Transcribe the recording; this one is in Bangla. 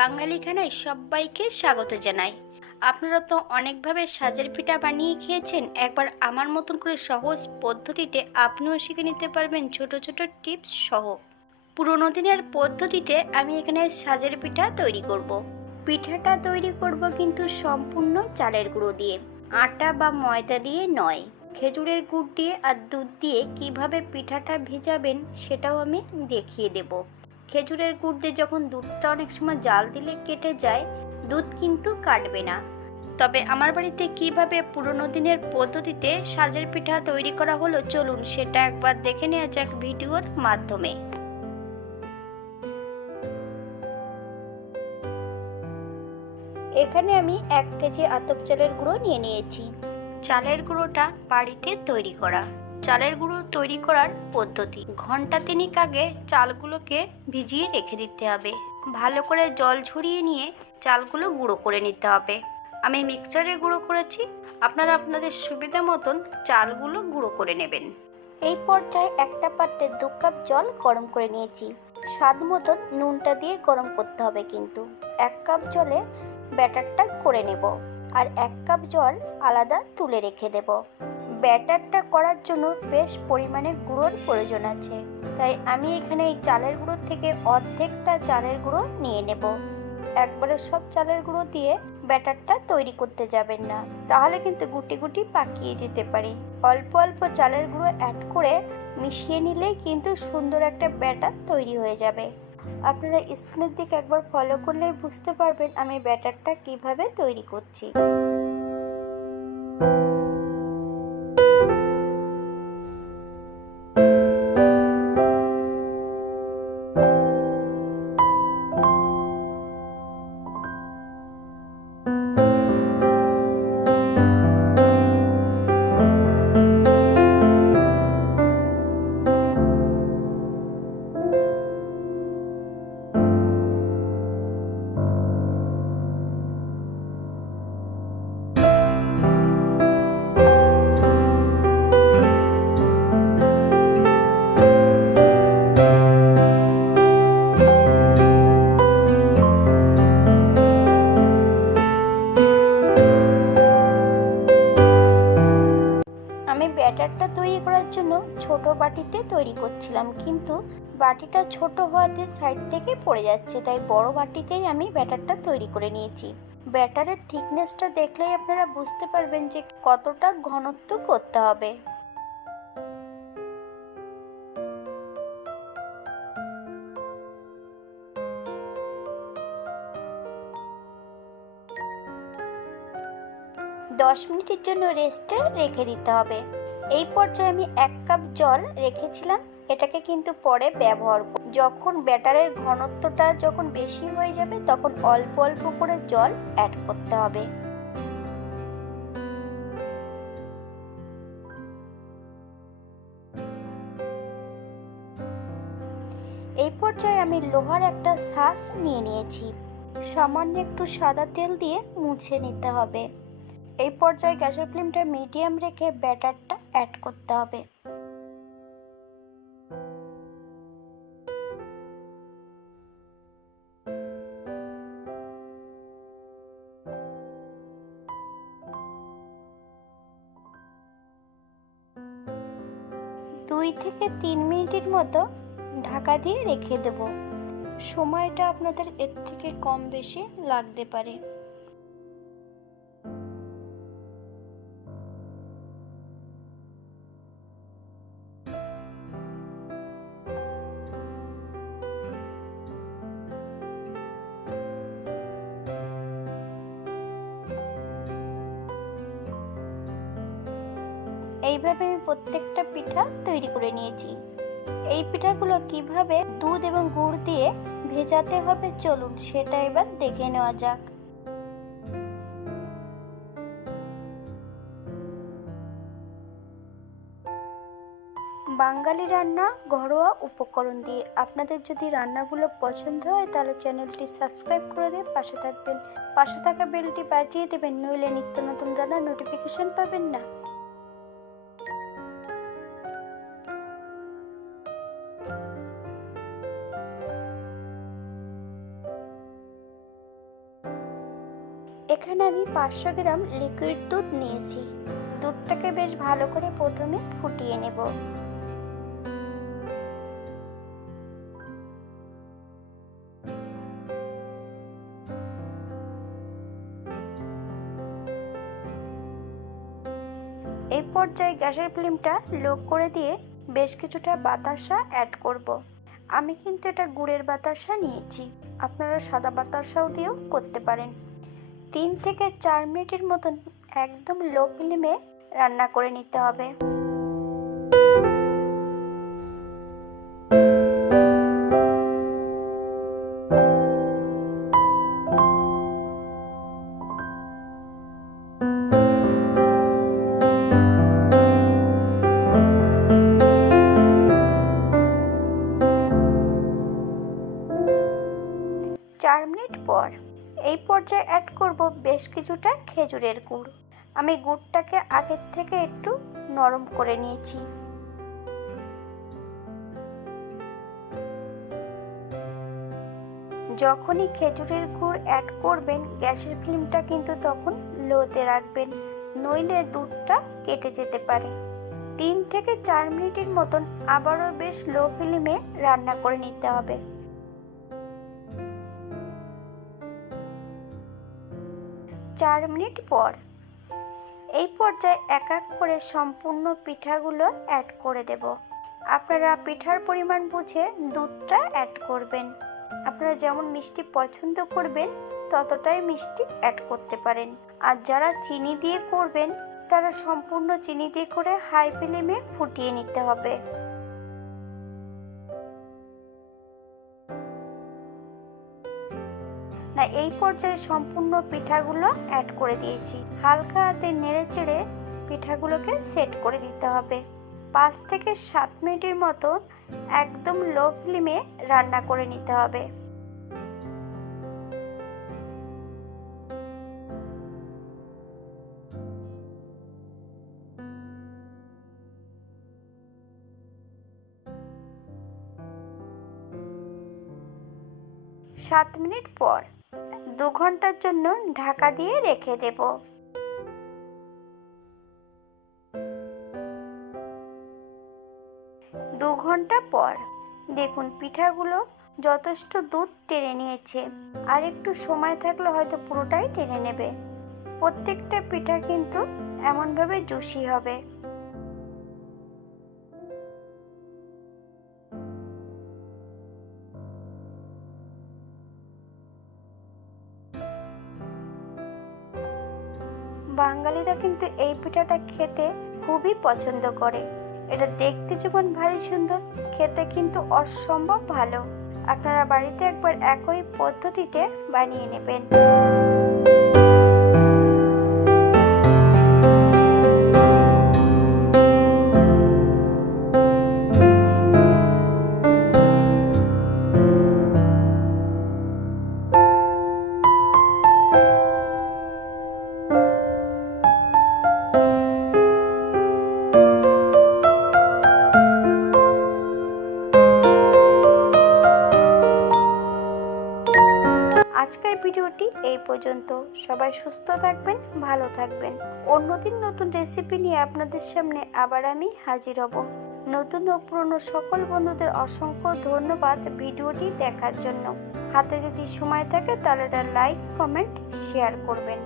বাঙালি খানায় সবাইকে স্বাগত জানাই। আপনারা তো অনেকভাবে সাজের পিঠা বানিয়ে খেয়েছেন। একবার আমার মতন করে সহজ পদ্ধতিতে আপনিও শিখে নিতে পারবেন ছোট ছোট টিপস সহ। পুরোনো দিনের পদ্ধতিতে আমি এখানে সাজের পিঠা তৈরি করব। পিঠাটা তৈরি করব কিন্তু সম্পূর্ণ চালের গুঁড়ো দিয়ে, আটা বা ময়দা দিয়ে নয়। খেজুরের গুড় দিয়ে আর দুধ দিয়ে কিভাবে পিঠাটা ভেজাবেন সেটাও আমি দেখিয়ে দেব। খেজুরের গুড় দিয়ে যখন দুধটা অনেক সময় জাল দিলে কেটে যায়, দুধ কিন্তু কাটবে না। তবে আমার বাড়িতে কিভাবে পুরোনো দিনের পদ্ধতিতে সাজের পিঠা তৈরি করা হলো, চলুন সেটা একবার দেখে নেওয়া যাক ভিডিওর মাধ্যমে। এখানে আমি 1 কেজি আতপ চালের গুঁড়ো নিয়ে নিয়েছি। চালের গুঁড়োটা বাড়িতে তৈরি করা। চালের গুঁড়ো তৈরি করার পদ্ধতি: ঘন্টা 3 আগে চালগুলোকে ভিজিয়ে রেখে দিতে হবে। ভালো করে জল ঝরিয়ে নিয়ে চালগুলো গুঁড়ো করে নিতে হবে। আমি মিক্সচারে গুঁড়ো করেছি, আপনারা আপনাদের সুবিধা মতন চালগুলো গুঁড়ো করে নেবেন। এই পর্যায়ে একটা পাত্রে 2 কাপ জল গরম করে নিয়েছি। স্বাদ মতন নুনটা দিয়ে গরম করতে হবে, কিন্তু 1 কাপ জলে ব্যাটারটা করে নেব আর 1 কাপ জল আলাদা তুলে রেখে দেব। ব্যাটারটা করার জন্য বেশ পরিমাণে গুঁড়োর প্রয়োজন আছে, তাই আমি এখানে এই চালের গুঁড়ো থেকে অর্ধেকটা চালের গুঁড়ো নিয়ে নেব। একবারে সব চালের গুঁড়ো দিয়ে ব্যাটারটা তৈরি করতে যাবেন না, তাহলে কিন্তু গুটি গুটি পাকিয়ে যেতে পারে। অল্প অল্প চালের গুঁড়ো অ্যাড করে মিশিয়ে নিলেই কিন্তু সুন্দর একটা ব্যাটার তৈরি হয়ে যাবে। আপনারা স্ক্রিনের দিকে একবার ফলো করলেই বুঝতে পারবেন আমি ব্যাটারটা কিভাবে তৈরি করছি। আমি ব্যাটারটা তৈরি করার জন্য ছোট বাটিতে তৈরি করছিলাম, কিন্তু বাটিটা ছোট হওয়াতে সাইড থেকে পড়ে যাচ্ছে, তাই বড় বাটিতেই আমি ব্যাটারটা তৈরি করে নিয়েছি। ব্যাটারের থিকনেসটা দেখলেই আপনারা বুঝতে পারবেন যে কতটা ঘনত্ব করতে হবে। দশ মিনিটের জন্য রেস্টে রেখে দিতে হবে। এই পর্যায়ে আমি 1 কাপ জল রেখেছিলাম, এটাকে কিন্তু পরে ব্যবহার করব। যখন ব্যাটারের ঘনত্বটা যখন বেশি হয়ে যাবে তখন অল্প অল্প করে জল অ্যাড করতে হবে। এই পর্যায়ে আমি লোহার একটা শাঁস নিয়ে নিয়েছি। সামান্য একটু সাদা তেল দিয়ে মুছে নিতে হবে। এই পর্যায়ে গ্যাসের ফ্লেমটা মিডিয়াম রেখে ব্যাটারটা অ্যাড করতে হবে। দুই থেকে 3 মিনিটের মতো ঢাকা দিয়ে রেখে দেব। সময়টা আপনাদের এর থেকে কম বেশি লাগতে পারে। এইভাবে আমি প্রত্যেকটা পিঠা তৈরি করে নিয়েছি। এই পিঠাগুলো কিভাবে দুধ এবং গুড় দিয়ে ভেজাতে হবে চলুন সেটা এবার দেখে নেওয়া যাক। বাঙালি রান্না ঘরোয়া উপকরণ দিয়ে। আপনাদের যদি রান্নাগুলো পছন্দ হয় তাহলে চ্যানেলটি সাবস্ক্রাইব করে দিয়ে পাশে থাকবেন। পাশে থাকা বেলটি বাজিয়ে দেবেন, নইলে নিত্য নতুন রান্নার নোটিফিকেশন পাবেন না। এখানে আমি 500 গ্রাম লিকুইড দুধ নিয়েছি। দুধটাকে বেশ ভালো করে প্রথমে ফুটিয়ে নেব। এই পর্যায়ে গ্যাসের ফ্লেমটা লো করে দিয়ে বেশ কিছুটা বাতাসা অ্যাড করব। আমি কিন্তু এটা গুড়ের বাতাসা নিয়েছি, আপনারা সাদা বাতাসাও দিয়েও করতে পারেন। 3 থেকে 4 মিনিটের মতন একদম লো ফ্লেমে রান্না করে নিতে হবে। পর এই পর্যায়ে অ্যাড করব বেশ কিছুটা খেজুরের গুড়। আমি গুড়টাকে আগের থেকে একটু নরম করে নিয়েছি। যখনই খেজুরের গুড় অ্যাড করবেন গ্যাসের ফ্লেমটা কিন্তু তখন লোতে রাখবেন, নইলে দুধটা কেটে যেতে পারে। 3 থেকে 4 মিনিটের মতন আবারও বেশ লো ফ্লেমে রান্না করে নিতে হবে। 4 মিনিট পর এই পর্যায়ে এক এক করে সম্পূর্ণ পিঠাগুলো অ্যাড করে দেব। আপনারা পিঠার পরিমাণ বুঝে দুধটা অ্যাড করবেন। আপনারা যেমন মিষ্টি পছন্দ করবেন ততটাই মিষ্টি অ্যাড করতে পারেন। আর যারা চিনি দিয়ে করবেন তারা সম্পূর্ণ চিনি দিয়ে করে হাই ফ্লেমে ফুটিয়ে নিতে হবে। না, এই পর্যায়ে সম্পূর্ণ পিঠাগুলো অ্যাড করে দিয়েছি। হালকা হাতে নেড়ে চেড়ে পিঠাগুলোকে সেট করে দিতে হবে। 5 থেকে 7 মিনিটের মতো একদম লো ফ্লেমে রান্না করে নিতে হবে। সাত মিনিট পর 2 ঘন্টার জন্য ঢাকা দিয়ে রেখে দেব। 2 ঘন্টা পর দেখুন পিঠাগুলো যথেষ্ট দুধ টেনে নিয়েছে, আর একটু সময় থাকলে হয়তো পুরোটাই টেনে নেবে। প্রত্যেকটা পিঠা কিন্তু এমনভাবে জুসি হবে। বাঙালিরা কিন্তু এই পিঠাটা খেতে খুবই পছন্দ করে। এটা দেখতে যেমন ভারী সুন্দর, খেতে কিন্তু অসম্ভব ভালো। আপনারা বাড়িতে একবার একই পদ্ধতিতে বানিয়ে নেবেন। আজকের ভিডিওটি এই পর্যন্ত। সবাই সুস্থ থাকবেন, ভালো থাকবেন। অন্যদিন নতুন রেসিপি নিয়ে আপনাদের সামনে আবার আমি হাজির হব। নতুন ও পুরনো সকল বন্ধুদের অসংখ্য ধন্যবাদ ভিডিওটি দেখার জন্য। হাতে যদি সময় থাকে তাহলে লাইক, কমেন্ট, শেয়ার করবেন।